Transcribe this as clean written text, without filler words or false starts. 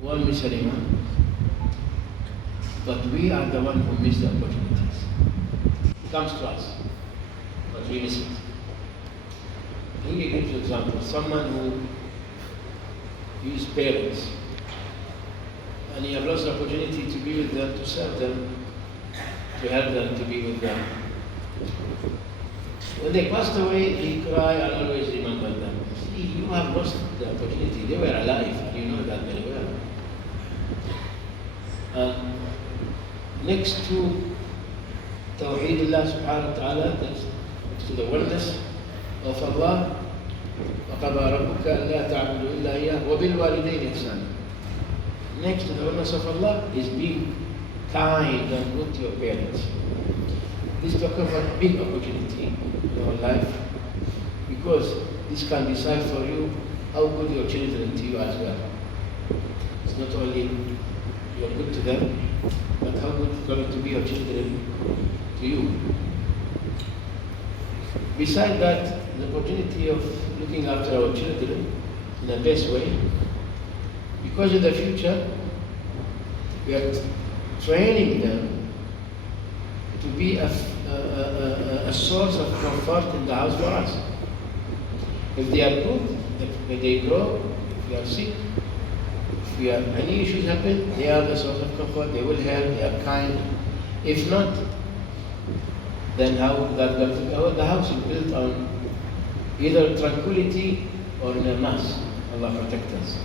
one Muslim, but we are the one who miss the opportunities. It comes to us, but we miss it. He gives you example, someone who is parents, and he has lost the opportunity to be with them, to serve them, to help them, to be with them. When they passed away, he cried and always remembered them. See, you have lost the opportunity. They were alive, and you know that very well. Next to Tawheed Allah subhanahu wa ta'ala, next to the oneness of Allah, وَقَضَى رَبُّكَ أَلَّا تَعْبُدُوا إِلَّا إِيَّاهُ وَبِالْوَالِدَيْنِ إِحْسَانًا. Next to the oneness of Allah is being kind and good to your parents. This talks about big opportunity in our life, because this can decide for you how good your children to you as well. It's not only you're good to them, but how good is going to be your children to you. Besides that, the opportunity of looking after our children in the best way, because in the future we are training them to be a source of comfort in the house for us. If they are good, if they grow, if we are sick, if we have any issues happen, they are the source of comfort, they will help, they are kind. If not, then how that going to go? The house is built on either tranquility or in a mess. Allah protect us.